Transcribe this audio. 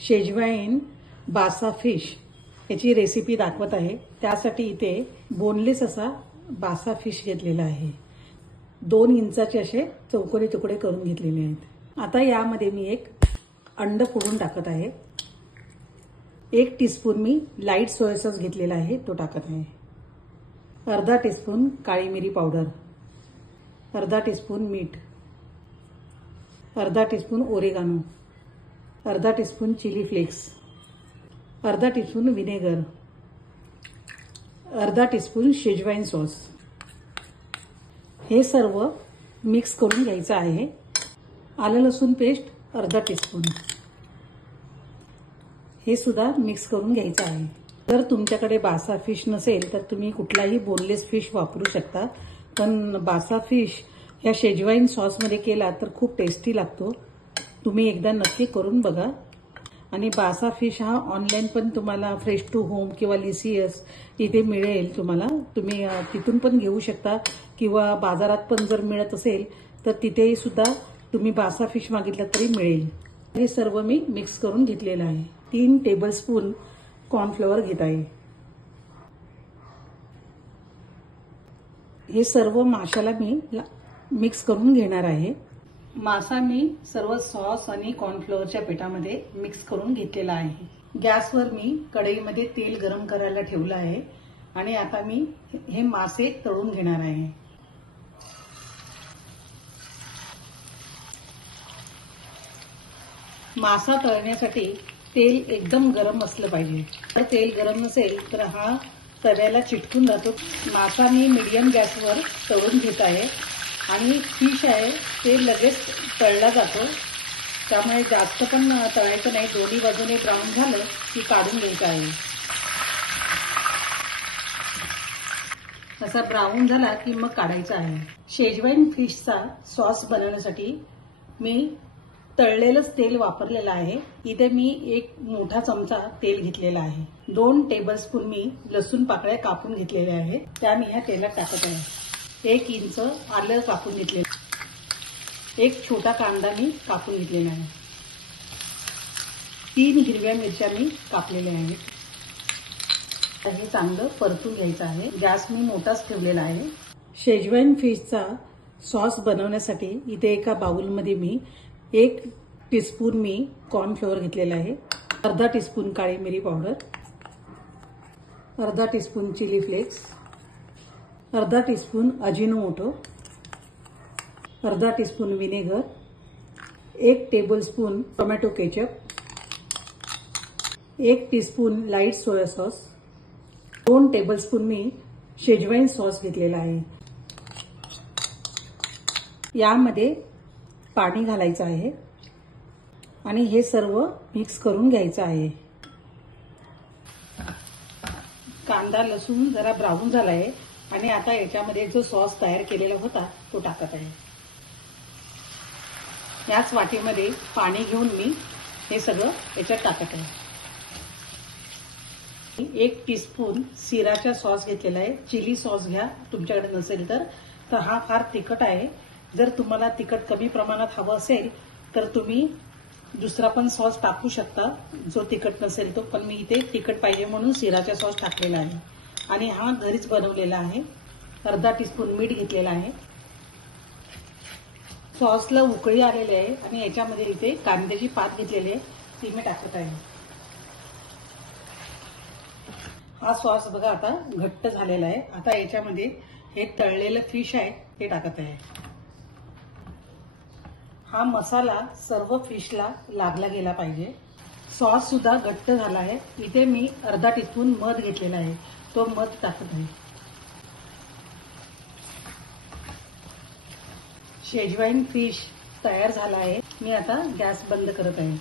Schezwan बासा fish याची recipe दाखवत आहे। त्यासाठी इथे बोनलेस असा बासा फिश घेतलेला आहे। 2 इंचाचे असे चौकोनी तुकडे करून घेतलेले आहेत। आता यामध्ये मी एक अंड फोडून टाकत आहे। 1 टीस्पून मी लाईट सोया सॉस घेतलेला आहे, तो टाकत आहे। अर्धा टीस्पून काळी मिरी पावडर, अर्धा टीस्पून मीठ, अर्धा टीस्पून ओरिगानो, अर्धा टीस्पून चिली फ्लेक्स, अर्धा टीस्पून विनेगर, अर्धा टीस्पून शेजवान सॉस। हे सर्व मिक्स करून घ्यायचं आहे। आलं लसूण पेस्ट अर्धा टीस्पून, हे सुद्धा मिक्स करून घ्यायचं आहे। जर तुमच्याकडे बासा फिश नसेल तर तुम्ही कुठलाही बोनलेस फिश वापरू शकता, पण बासा फिश या शेजवान सॉस मध्ये केला तर खूप टेस्टी लागतो। तुम्ही एकदा नक्की करून बघा। आणि बासा फिश हा ऑनलाइन पण तुम्हाला फ्रेश टू होम किंवा लिसियस इथे मिळेल। तुम्ही तिथून पण घेऊ शकता किंवा बाजारात पण जर मिळत असेल तर तिथे सुद्धा तुम्ही बासा फिश मागितलं तरी मिळेल। हे सर्व मी मिक्स करून घेतलेलं आहे। 3 टेबलस्पून कॉर्नफ्लोअर घेत आहे। हे सर्व माशाला मी मिक्स करून घेणार आहे। मासा मी सर्व सॉस आणि कॉर्नफ्लोअरच्या पिठामध्ये मिक्स करून घेतलेला आहे। गॅसवर मी कढईमध्ये तेल गरम करायला ठेवलं आहे आणि आता मी हे मासे तळून घेणार आहे। मासा तळण्यासाठी तेल एकदम गरम असलं पाहिजे। जर तेल गरम नसेल तर हा तव्याला चिटकून जातो। मासा मी मीडियम गॅसवर तळून घेत आहे आणि फिश आहे ते लगेच तळला जातो, त्यामुळे जास्त पण तळायचं नाही। दोन्ही बाजूने ब्राऊन झालं की काढून घ्यायचं आहे। असा ब्राऊन झाला की मग काढायचा आहे। शेजवान फिशचा सॉस बनवण्यासाठी मी तळलेलंच तेल वापरलेलं आहे। इथे मी 1 मोठा चमचा तेल घेतलेला आहे। 2 टेबलस्पून मी लसूण पाकळ्या कापून घेतलेल्या आहेत, त्या मी ह्या तेलात टाकत आहे। 1 इंच आलं कापून घेतलेलं, 1 छोटा कांदा मी कापून घेतलेला आहे, 3 हिरव्या मिरच्या मी कापलेल्या आहेत। हे चांगलं परतून घ्यायचं आहे। गॅस मी मोठाच ठेवलेला आहे। शेजवान फिशचा सॉस बनवण्यासाठी इथे एका बाउलमध्ये मी 1 टीस्पून मी कॉर्नफ्लोअर घेतलेला आहे, अर्धा टीस्पून काळी मिरी पावडर, अर्धा टीस्पून चिली फ्लेक्स, अर्धा टीस्पून अजिनोमोटो, अर्धा teaspoon vinegar, 1 tablespoon tomato ketchup, 1 teaspoon light soy sauce, 2 tablespoon मी शेजवान सॉस घेतलेला आहे। यामध्ये पाणी घालायचं आहे आणि हे सर्व मिक्स करून घ्यायचं आहे। कांदा लसूण जरा ब्राऊन झाला आहे आणि आता याच्यामध्ये जो सॉस तयार केलेला होता तो टाकत आहे। याच वाटीमध्ये पाणी घेऊन मी हे सगळं याच्यात टाकत आहे। 1 टीस्पून सिराचा सॉस घेतलेला आहे। चिली सॉस घ्या तुमच्याकडे नसेल तर हा फार तिखट आहे। जर तुम्हाला तिखट कमी प्रमाणात हवं असेल तर तुम्ही दुसरा पण सॉस टाकू शकता जो तिखट नसेल तो, पण मी इथे तिखट पाहिजे म्हणून सिराचा सॉस टाकलेला आहे आणि हा घरीच बनवलेला आहे। अर्धा टीस्पून मीठ घेतलेला आहे। सॉसला उकळी आलेली आहे आणि याच्यामध्ये इथे कांद्याची पात घेतलेली आहे, ती मी टाकत आहे। हा सॉस बघा आता घट्ट झालेला आहे। आता याच्यामध्ये हे तळलेलं फिश आहे ते टाकत आहे। हा मसाला सर्व फिशला लागला गेला पाहिजे। सॉस सुद्धा घट्ट झाला आहे। इथे मी अर्धा टीस्पून मध घेतलेला आहे, तो मध टाकत आहे। शेजवान फिश तयार झाला आहे। मी आता गॅस बंद करत आहे।